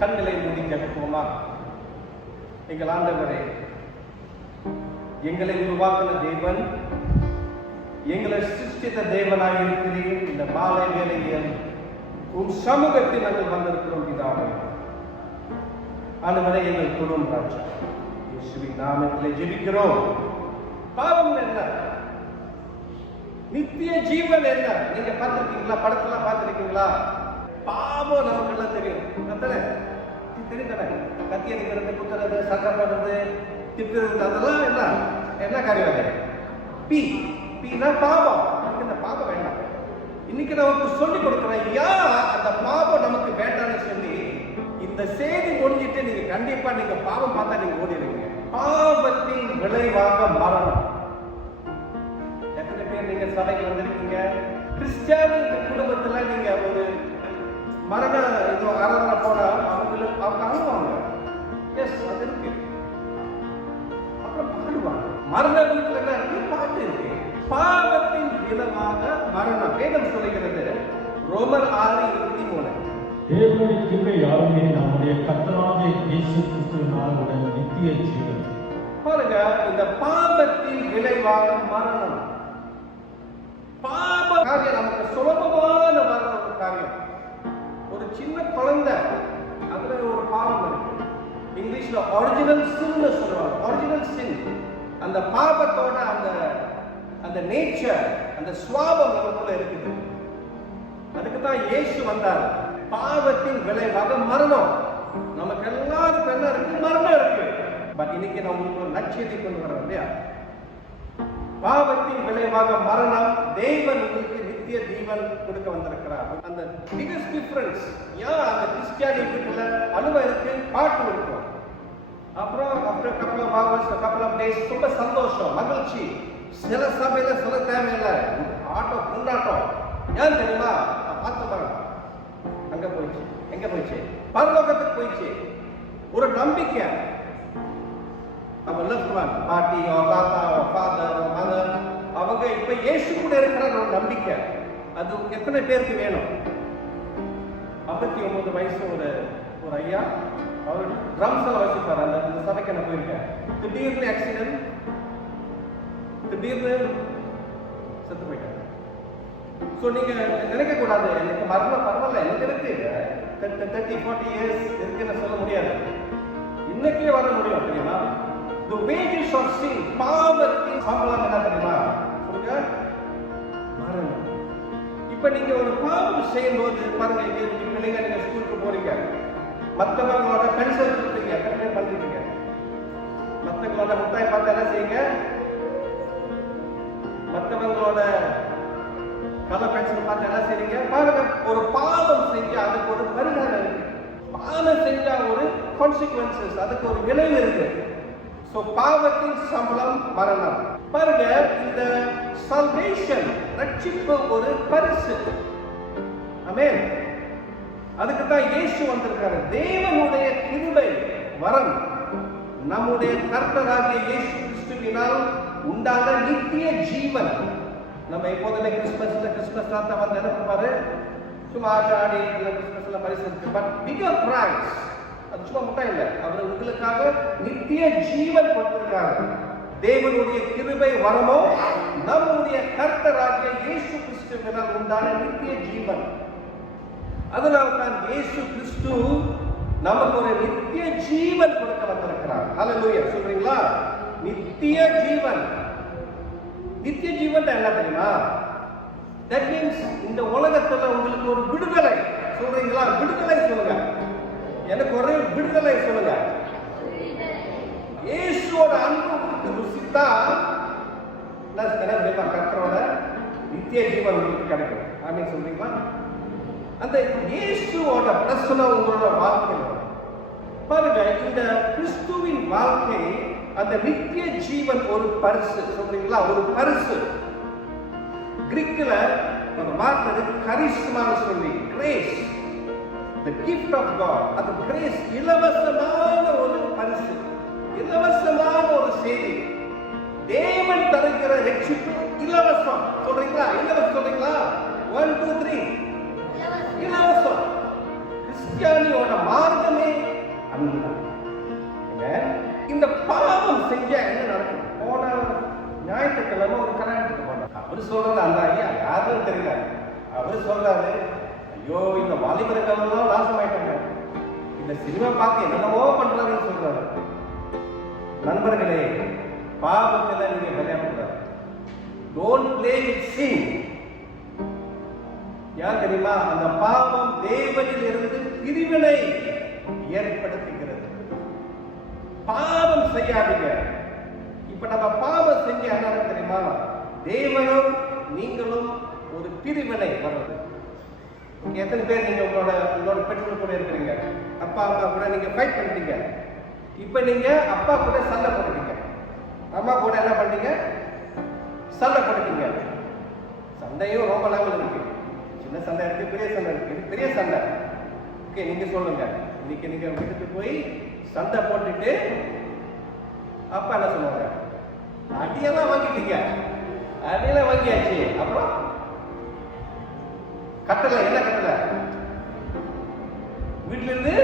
கண்களை மூடி கேட்போமா? எங்கள் ஆண்டவரே, எங்களை உருவாக்கின தேவன், எங்களை சிருஷ்டித்த தேவனாக இருக்கிறீர். இந்த மாலை வேளையில் உன் சமூகத்தில் நாங்கள் வந்திருக்கிறோம் பிதாவே. ஆண்டவரே, எங்கள் குடும்பம் ராஜா இயேசுவின் நாமத்திலே ஜெபிக்கிறோம். பாவம் என்ன, நித்திய ஜீவன் என்ன? நீங்க பார்த்திருக்கீங்களா? படத்துல பார்த்திருக்கீங்களா? பாவம் நமக்கு எல்லாம் தெரியும். தெரியும் தானே? கத்தி அடிக்கிறது, குத்துறது, சண்டை போடுறது, திட்டுறது, அதெல்லாம் என்ன காரியம்? பீனா பாவம். இந்த பாவம் வேண்டாம். இன்னைக்கு நமக்கு சொல்லி கொடுக்கிறேன், அந்த பாவம் நமக்கு வேண்டாம்னு சொல்லி இந்த செய்தி முடிஞ்சிட்டு நீங்க கண்டிப்பா நீங்க பாவம் பார்த்தா நீங்க ஓடிடுவீங்க. பாவத்தின் விளைவாக மரணம். எத்தனை பேர் நீங்க சபைக்கு வந்திருக்கீங்க? கிறிஸ்டியானி குடும்பத்துல நீங்க ஒரு மரண ஆராதனை போனா அவங்க அழுவாங்க. அது இருக்கு. அப்புறம் பாடுவாங்க. மரண வீட்டுல என்ன இருக்கு? பாட்டு இருக்கு. பாவத்தின் விளைவாக மரணம். வேதம் சொல்லுகிறது ரோமர் 6:23. தேவனுடைய கிருபை யாருமே நம்முடைய கர்த்தராகிய இயேசு கிறிஸ்துவினால் உள்ள நித்திய ஜீவன். பாருங்க, இந்த பாவத்தின் விளைவாக மரணம். பாவ காரியம் நமக்கு சுலபமான ஒரு காரியம். ஒரு சின்ன குழந்தை, அதுல ஒரு பாவம் இருக்கு. இங்கிலீஷ்ல ஒரிஜினல் சின் சொல்லுவாங்க. ஒரிஜினல் சின், அந்த பாவத்தோட அந்த நேச்சர், அந்த சுவாபம் நமக்குள்ள இருக்குது. அதுக்கு தான் இயேசு வந்தார். பாவத்தின் விளைவாக மரணம். நமக்கு எல்லாருக்கும் என்ன இருக்கு? மரணம் இருக்கு. பட் இன்னைக்கு நான் உங்களுக்கு ஒரு நற்செய்தி கொண்டு வரோம் இல்லையா? பாவத்தின் விளைவாக மரணம், தேவன் உங்களுக்கு நித்திய ஜீவன் கொடுக்க வந்திருக்கிறார். அந்த பிகஸ்ட் டிஃபரன்ஸ் அந்த கிறிஸ்டியானிட்டிக்குள்ள அனுபவம் இருக்கு, பாட்டு இருக்கும். அப்புறம் after couple of hours, couple of days ரொம்ப சந்தோஷம், மகிழ்ச்சி. சில சபையில சில தேவையில்லை, ஆட்டம் கொண்டாட்டம். ஏன் தெரியுமா? பார்த்து பாருங்க, அங்க போயிடுச்சு, எங்க போயிடுச்சு? பரலோகத்துக்கு போயிடுச்சு. ஒரு நம்பிக்கை. அவன் லவ்ட் ஒன், பாட்டி, தாத்தா, ஃபாதர், மதர், அவங்க இப்ப இயேசு கூட இருக்கிற ஒரு நம்பிக்கை. அது எத்தனை பேருக்கு வேணும்? 59 வயசு ஒரு ஐயா, அவர் ட்ரம்ஸ் எல்லாம் வச்சுப்பாரு. அந்த சபைக்கு நான் போயிருக்கேன். திடீர்னு ஆக்சிடென்ட், திடீர்னு செத்து போயிட்டாங்க. ஸோ நீங்க நினைக்க கூடாது, எனக்கு மரணம் பரவாயில்ல, எனக்கு இருக்கு 30-40 இயர்ஸ் இருக்குன்னு சொல்ல முடியாது. இன்னைக்கே வர முடியும். தெரியுமா? The wages of sin, பாவத்தின் சம்பளம் என்ன தெரியுமா? சொல்லுங்க, மரணம். இப்ப நீங்க ஒரு பாவம் செய்யும்போது பாருங்க, நீங்க பிள்ளைங்க, நீங்க ஸ்கூலுக்கு போறீங்க, மற்றவங்களோட பென்சில் கொடுத்தீங்க, எத்தனை பண்றீங்க? மற்றவங்களோட முட்டாய் பார்த்து என்ன செய்யுங்க? மற்றவங்களோட கலர் பென்சில் பார்த்து என்ன செய்றீங்க? பாருங்க, ஒரு பாவம் செஞ்சா அதுக்கு ஒரு பரிகாரம் இருக்கு. பாவம் செஞ்சா ஒரு கான்சிக்வன்சஸ், அதுக்கு ஒரு விளைவு இருக்கு. சோ பாவத்தின் சம்பளம் மரணம். பாருங்க, இந்த salvation, ரட்சிப்பு ஒரு பரிசு. ஆமென். அதுக்கு தான் இயேசு வந்திருக்காரு. தேவனுடைய கிருபை வரம் நம்முடைய கர்த்தராகிய இயேசு கிறிஸ்துவினால் உண்டான நித்திய ஜீவன். நம்ம எப்போதுமே கிறிஸ்மஸ் தாத்தா வந்து என்ன பண்ணுவாரு? சும்மா ஆடி கிறிஸ்மஸ்ல பரிசு இருக்கு. பட் பிகர் பிரைஸ், அது சும்மா முட்டாய் இல்லை. அவர் உங்களுக்காக நித்திய ஜீவன் கொடுத்திருக்காரு. தேவனுடைய கிருபை வரமோ நம்முடைய கர்த்தராகிய இயேசு கிறிஸ்துவினால் உண்டான நித்திய ஜீவன். அதனால தான் இயேசு கிறிஸ்து நமக்கு ஒரு நித்திய ஜீவன் கொடுக்க வந்திருக்கிறார். ஹல்லேலூயா சொல்றீங்களா? நித்திய ஜீவன். நித்திய ஜீவன் என்ன தெரியுமா? That means இந்த உலகத்துல உங்களுக்கு ஒரு விடுதலை. சொல்றீங்களா? விடுதலை சொல்லுங்க. எனக்கு ஒரு விடுதலை சொல்லுங்க. இயேசுவோட அன்பு ருசித்தா கர்த்தரோட நித்திய ஜீவன் உங்களுக்கு கிடைக்கும். ஆமென் சொல்றீங்களா? அந்த இயேசுவோட பிரசன்னம் உங்களோட வாழ்க்கை. பாருங்க, இந்த கிறிஸ்துவின் வாழ்க்கை, அந்த நித்திய ஜீவன் ஒரு பரிசு. சொல்றீங்களா? ஒரு பரிசு. கிரீக்ல அந்த வார்த்தை கரிஸ்மான்னு சொல்லி, grace, the gift of God. அது கிரேஸ், இலவசமான ஒரு பரிசு, இலவசமான ஒரு செய்தி. தேவன் தருகிற ரட்சிப்பு இலவசம். சொல்றீங்களா? இலவசம் சொல்றீங்களா? 1 2 3 இலவசம். கிறிஸ்டியானியோட மார்க்கமே அன்புதான். இந்த பாவம் செஞ்ச என்ன நடக்கும்? போன ஞாயிற்றுக்கிழமை ஒரு கல்யாணத்துக்கு போனார். அவரு சொல்றது அந்த ஐயா யாரும் தெரியல. அவரு சொல்றாரு, ஐயோ இந்த வாலிபர்கள் எல்லாம் நாசமாயிட்டாங்க, இந்த சினிமா பார்த்து என்னென்னவோ பண்றாருன்னு சொல்றாரு. நண்பர்களே, பாவத்துல நீங்க விளையாடுறாரு. டோன்ட் பிளே வித் சின். யார் தெரியுமா? அந்த பாவம் தேவனில் இருந்து பிரிவினை ஏற்படுத்துகிறது. பாவம் செய்யாதீங்க. இப்ப நம்ம பாவம் செஞ்ச என்ன தெரியுமா? தேவனும் நீங்களும் ஒரு பிரிவினை வருது. எத்தனை பேர் நீங்க உங்களோட பெற்றோர் கூட இருக்கிறீங்க, அப்பா அம்மா கூட நீங்க ஃபைட் பண்ணிட்டீங்க. இப்ப நீங்க அப்பா கூட சண்டை போட்டுட்டீங்க, அம்மா கூட என்ன பண்ணீங்க? சண்டை போட்டுட்டீங்க. சண்டையும் ரொம்ப லெவல் இருக்கு. சின்ன சண்டை இருக்கு, பெரிய சண்டை இருக்கு. இது பெரிய சண்டை. ஓகே, நீங்க சொல்லுங்க. இன்னைக்கு நீங்க வீட்டுக்கு போய் சண்டை போட்டுட்டு அப்பா என்ன சொல்லுவாங்க? அடியெல்லாம் வாங்கிட்டீங்க, அடியெல்லாம் வாங்கியாச்சு. அப்புறம் கட்டளை என்ன? கட்டளை வீட்டுல இருந்து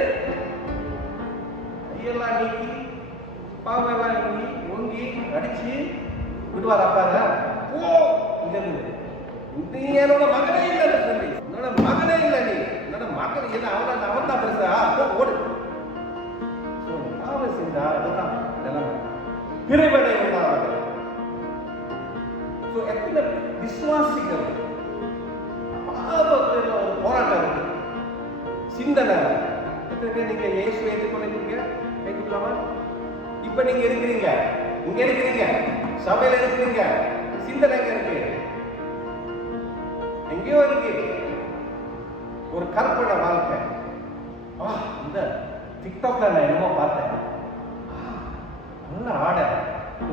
கையெல்லாம் நீக்கி பாவெல்லாம் நீக்கி ஓங்கி அடிச்சு விடுவார் அப்பாங்க. ஓ இங்க இருந்து நீ என்னோட மகனே இல்லை சொல்லி, என்னோட மகனே இல்லை, நீ என்னோட மகன் இல்லை, அவன் தான் பெருசா ஓடு. பாவம் செஞ்சா அதுதான் பிரிவினை உண்டாவது. எத்தனை விசுவாசிகள் பாவத்தில் ஒரு போராட்டம் இருக்கு, சிந்தனை. எத்தனை பேர் நீங்க இயேசு ஏற்றுக்கொள்ளுங்க? ஏற்றுக்கலாமா? இப்ப நீங்க இருக்கிறீங்க, இங்க இருக்கிறீங்க, சபையில இருக்கிறீங்க, சிந்தனை எங்க இருக்கு? எங்கேயோ இருக்கு. ஒரு கற்பனை வாழ்க்கை. இந்த டிக்டாக்ல நான் என்னமோ பார்த்தேன், நல்ல ஆட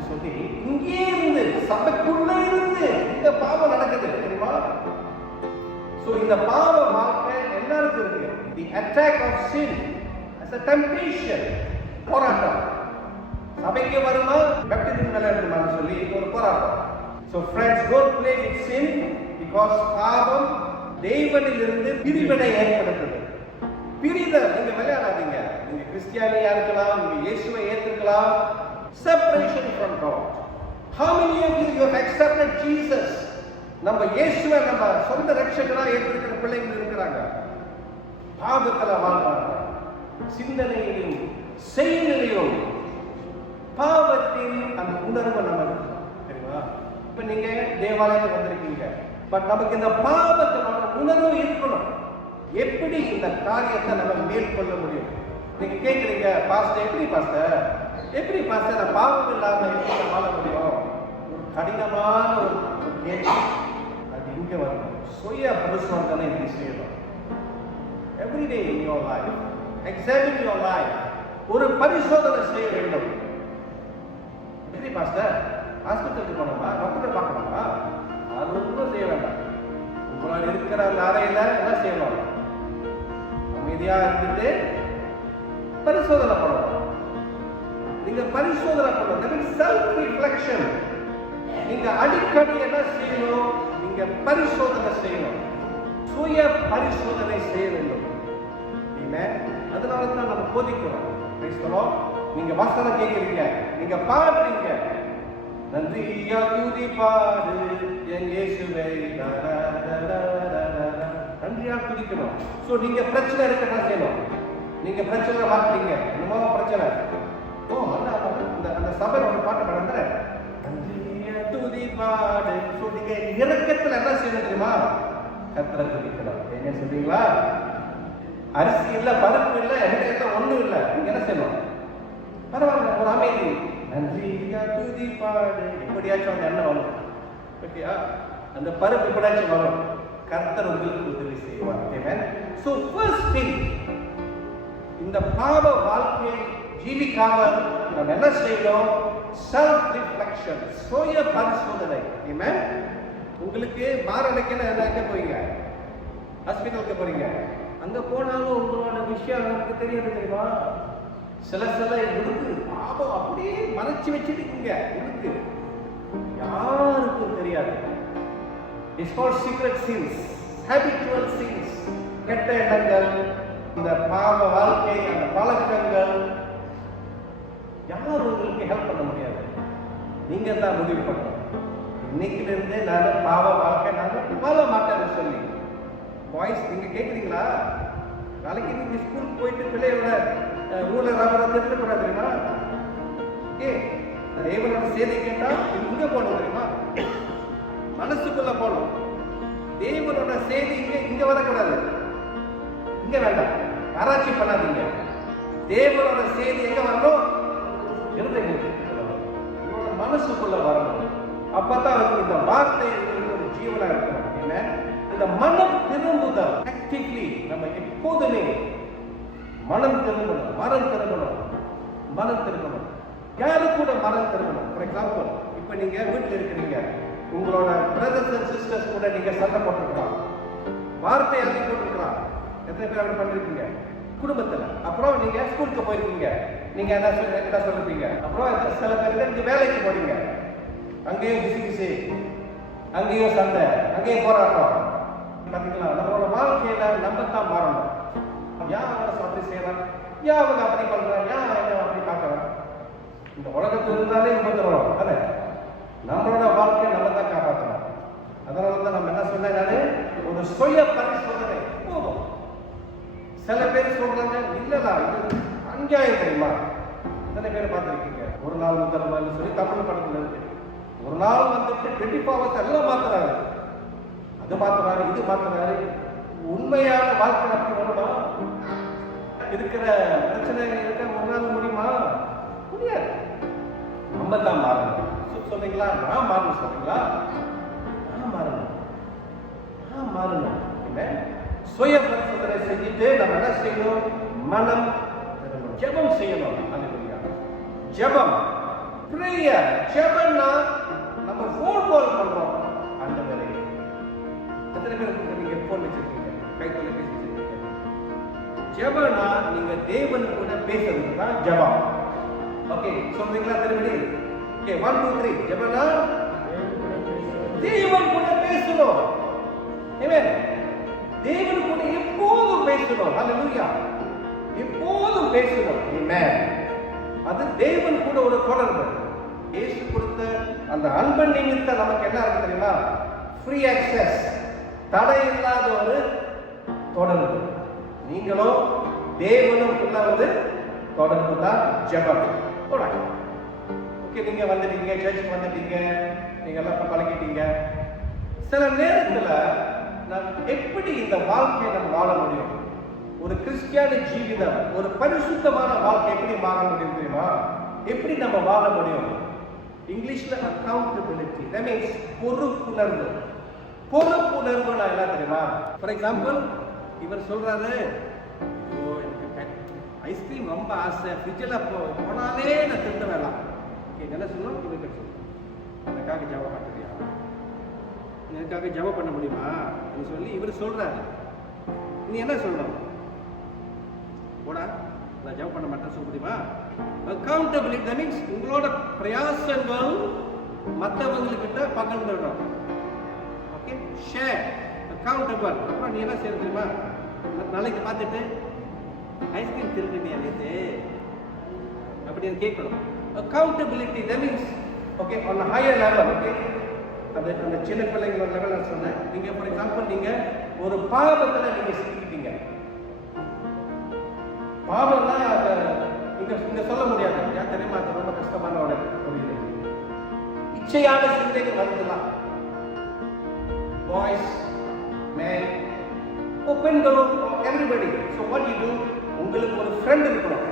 சொல்லி இங்கே இருந்து சபைக்குள்ள இருந்து இந்த பாவம் நடக்குது தெரியுமா? சோ இந்த பாவ வாழ்க்கை எல்லாருக்கும் இருக்கு. The attack of sin as a temptation, போராட்டம். சபைக்கு வருமா, பேப்டிசம் விளையாடுமான்னு சொல்லி ஒரு போராட்டம். So friends, don't play with sin because பாவம் தேவனில் இருந்து பிரிவினை ஏற்படுத்துது. பிரிதல். நீங்க விளையாடாதீங்க. நீங்க கிறிஸ்டியானியா இருக்கலாம், நீங்க இயேசுவை ஏற்றுக்கலாம். Separation from God. How many of you have accepted Jesus? நம்ம இயேசுவை நம்ம சொந்த ரட்சகரா ஏற்றுக்கிற பிள்ளைகள் இருக்கிறாங்க. பாவத்துல வாழ்றாங்க. சிந்தனையிலும் செயலிலும் பாவத்தின் அந்த உணர்வு நம்ம தெரியுமா? இப்ப நீங்க தேவாலயத்துக்கு வந்திருக்கீங்க, பட் நமக்கு இந்த பாவத்தோட உணர்வு இருக்கணும். எப்படி இந்த காரியத்தை நம்ம மேற்கொள்ள முடியும்? நீங்க கேட்குறீங்க, பாஸ்டர் எப்படி பாஸ்டர் நான் பாவம் இல்லாம எப்படி வாழ முடியும்? ஒரு கடினமான ஒரு கேள்வி. அது இங்க வரணும். சுய பரிசோதனை நீங்க செய்யணும். Everyday in your life, examine your life. ஒரு பரிசோதனை செய்ய வேண்டும். எப்படி பாஸ்டர் ஹாஸ்பிட்டலுக்கு போனோமா, டாக்டரை பார்க்கணுமா? அது ஒன்றும் செய்ய வேண்டாம். உங்களால் இருக்கிற அந்த அறையில என்ன செய்யணும்? அமைதியா இருந்துட்டு பரிசோதனை பண்ணணும். நீங்க பரிசோதனை பண்ணணும். Self reflection. நீங்க அடிக்கடி என்ன செய்யணும்? நீங்க பரிசோதனை செய்யணும். சுய பரிசோதனை செய்ய வேண்டும். அதனால தான் நம்ம போதிக்கிறோம். நீங்க வசனம் கேட்கிறீங்க, நீங்க பாடுறீங்க, நன்றியா துதி பாடு என் இயேசுவே, நன்றியா துதிக்கணும். சோ நீங்க பிரச்சனை இருக்க என்ன செய்யணும்? நீங்க பிரச்சனை மாட்டீங்க, என்னமோ பிரச்சனை. அந்த சபையில ஒரு பாட்டு பாடுற, நன்றியா துதி பாடு. சோ நீங்க இரக்கத்துல என்ன செய்யணும் தெரியுமா? கர்த்தரை துதிக்கணும். என்ன சொல்றீங்களா? அரிசி இல்ல, பருப்பு இல்ல, எண்ணெய் ஒண்ணும் இல்ல, நீங்க என்ன செய்யணும்? பரவாயில்ல, ஒரு அமைதி, நன்றியா துதி பாடு. எப்படியாச்சும் அந்த எண்ணெய் வரும். ஓகேயா? அந்த பருப்பு எப்படியாச்சும் வரும். கர்த்தர் உங்களுக்கு உதவி செய்வார். ஆமென். சோ ஃபர்ஸ்ட் திங், இந்த பாவ வாழ்க்கையை ஜீவிக்காம நம்ம என்ன செய்யணும்? செல்ஃப் ரிஃப்ளெக்ஷன், சுய பரிசோதனை. ஆமென். உங்களுக்கு மாரடைக்கல எங்க போறீங்க? ஹாஸ்பிட்டலுக்கு போறீங்க. அங்க போனாலும் உங்களோட விஷயம் எனக்கு தெரியாது தெரியுமா? சில இருக்கு பாவம் அப்படியே மறைச்சு வச்சிருக்கீங்க. இருக்கு யாருக்கும் தெரியாது. It's called secret sins, habitual sins. கெட்ட எண்ணங்கள், இந்த பாவ வாழ்க்கை, அந்த பழக்கங்கள் யாரும் உங்களுக்கு ஹெல்ப் பண்ண முடியாது. நீங்க தான் முடிவு பண்ணணும். இன்னைக்குல இருந்து நான் பாவ வாழ்க்கை நான் வாழ மாட்டேன்னு சொல்லி. பாய்ஸ் நீங்க கேட்குறீங்களா? நாளைக்கு நீங்க ஸ்கூல் போயிட்டு பிள்ளையோட ரூலர் ரபர் திருத்தக்கூடாது தெரியுமா? ஓகே, தேவனோட செய்தி கேட்டா இங்க போகணும் தெரியுமா? மனசுக்குள்ள போகணும். தேவனோட செய்தி இங்க வரக்கூடாது, இங்க வேண்டாம். ஆராய்ச்சி பண்ணாதீங்க. தேவனோட செய்தி எங்க வரணும்? மனசுக்குள்ள வரணும். அப்பதான் இந்த வார்த்தை ஒரு ஜீவனா இருக்கணும். என்ன இந்த மனம் திரும்புதல் ஆக்டிவ்லி நம்ம எப்போதுமே மனம் திரும்பணும், மனம் திரும்பணும், மனம் திரும்பணும். யாரு கூட மனம் திரும்பணும்? ஃபார் எக்ஸாம்பிள், இப்ப நீங்க வீட்டில் இருக்கிறீங்க, உங்களோட பிரதர்ஸ் அண்ட் சிஸ்டர்ஸ் கூட நீங்க சண்டை போட்டுருக்கலாம், வார்த்தை அள்ளி போட்டுருக்கலாம். எத்தனை பேர் அப்படி பண்ணிருக்கீங்க குடும்பத்துல? அப்புறம் நீங்க ஸ்கூலுக்கு போயிருக்கீங்க, நீங்க என்ன சொல்லுவீங்க? அப்புறம் சில பேருக்கு நீங்க வேலைக்கு போறீங்க, அங்கேயும் கிசி கிசி, அங்கேயும் சண்டை, அங்கேயும் போராட்டம். பாத்தீங்களா? நம்மளோட வாழ்க்கையில நம்ம தான் மாறணும். ஏன் அவனை அப்படி செய்யறான், ஏன் அவங்க அப்படி பண்றான், ஏன் என்ன அப்படி பார்க்கறான்? இந்த உலகத்தில் இருந்தாலே வந்துடும் தானே. நம்மளோட வாழ்க்கையை நம்ம தான் காப்பாற்றணும். அதனாலதான் நம்ம என்ன சொன்னேன், ஒரு சுய பரிசோதனை போதும். சில பேர் சொல்றாங்க, இல்லடா இது அநியாயம் தெரியுமா? எத்தனை பேர் பார்த்துருக்கீங்க? ஒரு நாள் முதல்வர்னு சொல்லி தமிழ் படத்துல இருக்கு. ஒரு நாள் வந்துட்டு 24 hours எல்லாம் மாத்துறாரு, அது மாத்துறாரு, இது மாத்துறாரு. உண்மையான வாழ்க்கை அப்படி வருமா? இருக்கிற பிரச்சனை இருக்க ஒரு நாள் முடியுமா? முடியாது. நம்ம தான் மாறணும். சொல்றீங்களா? நான் மாறணும் சொல்றீங்களா? நான் மாறணும், நான் மாறணும். சுய பரிசோதனை செஞ்சுட்டு நம்ம என்ன செய்யணும்? மனம் ஜெபம் செய்யணும். ஜெபம், பிரேயர். ஜெபம்னா நம்ம ஃபோன் கால் பண்றோம். ஆண்டவரே, எத்தனை பேர் நீங்க ஃபோன் வச்சிருக்கீங்க, கை தொலைபேசி வச்சிருக்கீங்க? ஜெபம்னா நீங்க தேவன் கூட பேசுறது தான் ஜெபம். ஓகே, சொல்றீங்களா? திரும்பி ஓகே, 1 2 3. ஜெபம்னா தேவன் கூட பேசணும். ஆமென். தேவன் கூட எப்போதும் பேசணும். ஹல்லேலூயா. எப்போதும் பேசணும். ஆமென். அது தேவன் கூட ஒரு தொடர்பு. இயேசு கொடுத்த அந்த அன்பன் நிமித்தம் நமக்கு என்ன இருக்கு தெரியுமா? ஃப்ரீ ஆக்சஸ், தடை இல்லாத ஒரு தொடர்பு. நீங்களும் தேவனும் உள்ள ஒரு தொடர்பு தான் ஜெபம். ஓகே, நீங்க வந்துட்டீங்க, சர்ச்சுக்கு வந்துட்டீங்க, நீங்க எல்லாம் பழகிட்டீங்க. சில நேரத்துல நான் எப்படி இந்த வாழ்க்கையை நம்ம வாழ முடியும்? ஒரு கிறிஸ்டியான ஜீவிதம், ஒரு பரிசுத்தமான வாழ்க்கை எப்படி வாழ முடியும் தெரியுமா? எப்படி நம்ம வாழ முடியும்? இங்கிலீஷ்ல அக்கௌண்டபிலிட்டி, தட் மீன்ஸ் பொறுப்புணர்வு. பொறுப்புணர்வுனா என்ன தெரியுமா? ஃபார் எக்ஸாம்பிள், இவர் சொல்றாரு, ஐஸ்கிரீம் ரொம்ப ஆசை, ஃப்ரிட்ஜில் போனாலே நான் திருத்த வேணாம். என்ன சொல்லணும்? இவருக்கு சொல்லணும், எனக்காக ஜெபம் பண்ணுறியா, எனக்காக ஜெபம் பண்ண முடியுமா அப்படின்னு சொல்லி இவர் சொல்றாரு. நீ என்ன சொல்லணும்? போடா, நான் ஜெபம் பண்ண மாட்டேன்னு சொல்ல முடியுமா? அக்கௌண்டபிலிட்டி, தட் மீன்ஸ் உங்களோட பிரயாசங்கள் மற்றவங்கக்கிட்ட பகிர்ந்துடும். Okay, share, accountable. அப்புறம் நீ என்ன செய்ய தெரியுமா? நாளைக்கு பார்த்துட்டு ஐஸ்கிரீம் திருடுனியா நேற்று அப்படின்னு கேட்கணும். Accountability, that means okay on higher level. Okay, அது அந்த சின்ன பிள்ளைங்களோட லெவல் நான் சொன்னேன். நீங்க ஃபார் எக்ஸாம்பிள், நீங்க ஒரு பாவத்தில் நீங்க சிக்கிட்டீங்க. பாவம்னா அதை இங்க சொல்ல முடியாது. ஏன் தெரியுமா? அது ரொம்ப கஷ்டமான ஒரு இச்சையான சிந்தைகள் வந்துடலாம். பாய்ஸ், மேன், பெண்களும், everybody. So what you to, உங்களுக்கு ஒரு ஃப்ரெண்ட் இருக்கணும்.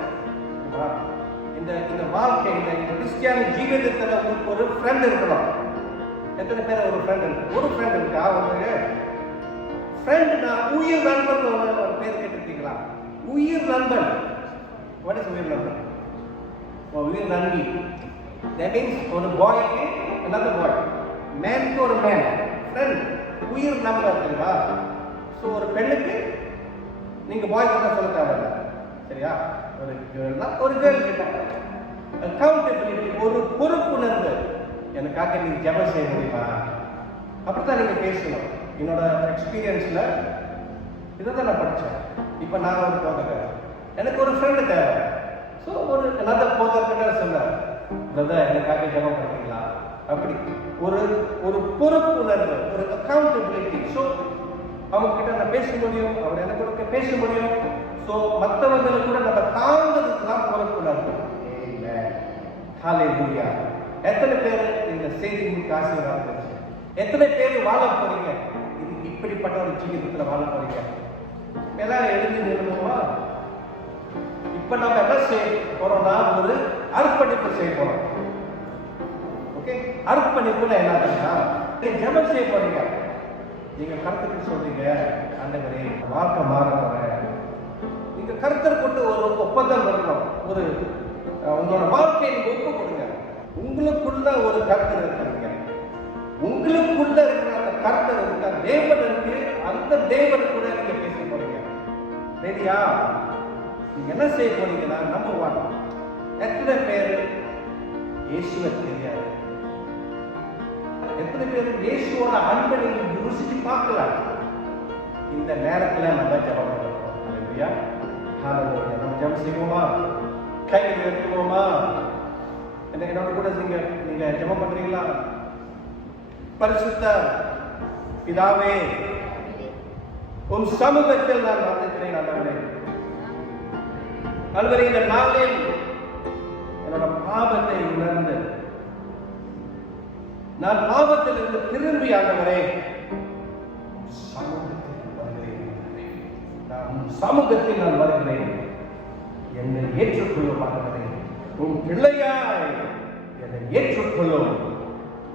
இந்த வாழ்க்கையில், இந்த கிறிஸ்டியான ஜீவிதத்தில் உங்களுக்கு ஒரு ஃப்ரெண்ட் இருக்கணும். எத்தனை பேர் ஒரு ஃப்ரெண்ட் இருக்கு? ஒரு ஃப்ரெண்ட் இருக்கா? உங்களுக்கு ஃப்ரெண்ட்னா உயிர் நண்பன் ஒரு பேர் கேட்டிருக்கீங்களா? உயிர் நண்பன். வாட் இஸ் உயிர் நண்பன்? உயிர் நண்பி. தட் மீன்ஸ் ஒரு பாய்க்கு another boy, மேனுக்கு ஒரு மேன் ஃப்ரெண்ட், உயிர் நண்பர் தெரியுமா? ஸோ ஒரு பெண்ணுக்கு நீங்க பாய் கிட்ட சொல்ல தேவையில்ல, சரியா? ஒரு கேர்ள்னா ஒரு கேர்ள் கிட்ட அக்கௌண்டபிலிட்டி, ஒரு பொறுப்புணர்வு. எனக்காக நீங்க ஜெபம் செய்ய முடியுமா? அப்படித்தான் நீங்க பேசணும். என்னோட எக்ஸ்பீரியன்ஸ்ல இதை தான் நான் படித்தேன். இப்போ நான் ஒரு போதகர், எனக்கு ஒரு ஃப்ரெண்டு தேவை. ஸோ ஒரு நல்ல போதற்கிட்ட சொன்னார், பிரதர் எனக்காக ஜெபம் பண்ணுறீங்களா? அப்படி ஒரு ஒரு பொறுப்புணர்வு, ஒரு அக்கௌண்டபிலிட்டி. ஸோ அவங்க கிட்ட நான் பேச முடியும், அவர் எனக்கு கொடுக்க பேச முடியும். ஸோ மற்றவங்களுக்கு கூட நம்ம தாங்கிறதுக்கு தான் பொறுப்புணர்வு. ஹல்லேலூயா. எத்தனை பேர் இந்த செய்தி உங்களுக்கு ஆசீர்வாதம் கிடைச்சு? எத்தனை பேர் வாழ போறீங்க? இப்படிப்பட்ட ஒரு ஜீவிதத்துல வாழ போறீங்க? எல்லாரும் எழுதி நிறுவனமா? இப்ப நம்ம என்ன செய்ய போறோம்னா ஒரு அர்ப்பணிப்பு செய்ய போறோம். ஓகே, அர்ப்பணிப்புல என்னன்னா ஜெபம் செய்ய போறீங்க. நீங்க கருத்துக்கு சொல்றீங்க, ஆண்டவரே வாழ்க்கை மாற போறேன். நீங்க கருத்தர் கொண்டு ஒரு ஒப்பந்தம் வரணும். ஒரு உங்களோட வாழ்க்கையை நீங்க ஒப்பு கொடுங்க. உங்களுக்குள்ள ஒரு கருத்தர் இருக்கிறீங்க, உங்களுக்குள்ள இருக்கிற அந்த கருத்தர் இருக்க தேவன் இருக்கு. அந்த தேவன் கூட நீங்க பேச போறீங்க. ரெடியா? நீங்க என்ன செய்ய போறீங்கன்னா, நம்பர் 1, எத்தனை பேர் இயேசுவை தெரியாது? எத்தனை பேர் இயேசுவோட அன்பை நீங்க ருசிச்சு பார்க்கல? இந்த நேரத்துல நம்ம ஜெபம் பண்ணுவோம். ஹல்லேலூயா, ஹல்லேலூயா. நம்ம ஜெபம் செய்வோமா? கைகளை எடுத்துவோமா? என்னோட கூட நீங்க ஜெபம் பண்றீங்களா? பரிசுத்த பிதாவே, உம் சமூகத்தில் நான் வந்திருக்கிறேன். ஆண்டவரே, இந்த நாளில் என்னோட பாவத்தை உணர்ந்து நான் பாவத்தில் இருந்து திரும்பி, ஆண்டவரே சமூகத்தில் வருகிறேன். சமூகத்தில் நான் வருகிறேன். என்னை ஏற்றுக்கொள்ளும் ஆண்டவரே. உன் பிள்ளையாய் என்னை ஏற்றுக்கொள்ளும்.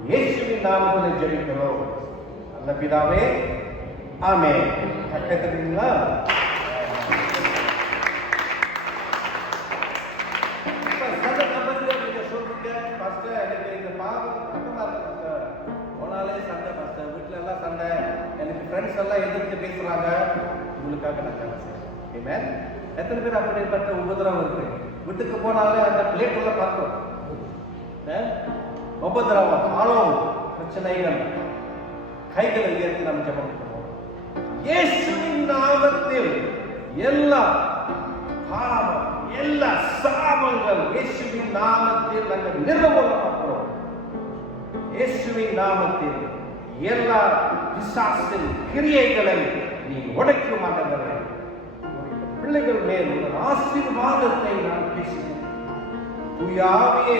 இயேசுவின் நாமத்தில் ஜெபிக்கிறோம் நல்ல பிதாவே, ஆமென். கட்டத்துறீங்களா? சண்டை நம்பர்ல நீங்க சொல்றீங்க, ஃபர்ஸ்ட் எனக்கு இந்த பாவம் கஷ்டமா இருக்கு, போனாலே சண்டை, ஃபர்ஸ்ட் வீட்டுல எல்லாம் சண்டை, எனக்கு ஃப்ரெண்ட்ஸ் எல்லாம் எதிர்த்து பேசுறாங்க, உங்களுக்காக நான் ஜெபம் செய்றேன். ஆமென். எத்தனை பேர் அப்படிப்பட்ட உபதிரவம் இருக்கு? வீட்டுக்கு போனாலே அந்த பிளேட் உள்ள பார்க்கிறோம், உபதிரவம், ஆழம், பிரச்சனைகள், கைகளை உயர்த்தி நம்ம ஜெபம் பண்ணுவோம். இயேசுவின் நாமத்தில் எல்லா பாவம், எல்லா சாபங்கள் இயேசுவின் நாமத்தில் நாங்கள் நிர்மூலமாக்குறோம். இயேசுவின் நாமத்தில் எல்லா பிசாசின் கிரியைகளை நீ உடைக்கும் ஆண்டவரே. பிள்ளைகள் மேல் ஒரு ஆசீர்வாதத்தை நான் பேசினேன். தூய ஆவியே,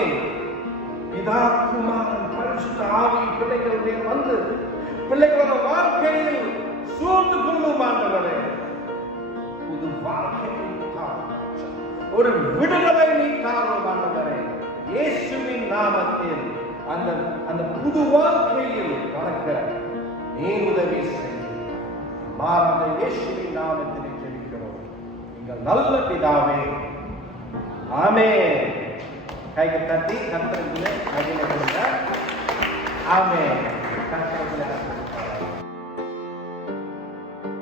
பிதா, குமாரன், பரிசுத்த ஆவி பிள்ளைகள் மேல் வந்து பிள்ளைகளோட வாழ்க்கையில் சூழ்ந்து கொள்ளும் ஆண்டவரே. புது வாழ்க்கையை ஒரு விடுதலை நீ காணும் ஆண்டவரே. இயேசுவின் நாமத்தில் அந்த புது வாழ்க்கையில் நடக்க நீ உதவி செய்யும். மாறாத இயேசுவின் நாமத்தில் நல்ல பிதாவே, ஆமென். கைகள் தட்டி கர்த்தருக்கு மகிமை கொடுங்க. ஆமென்.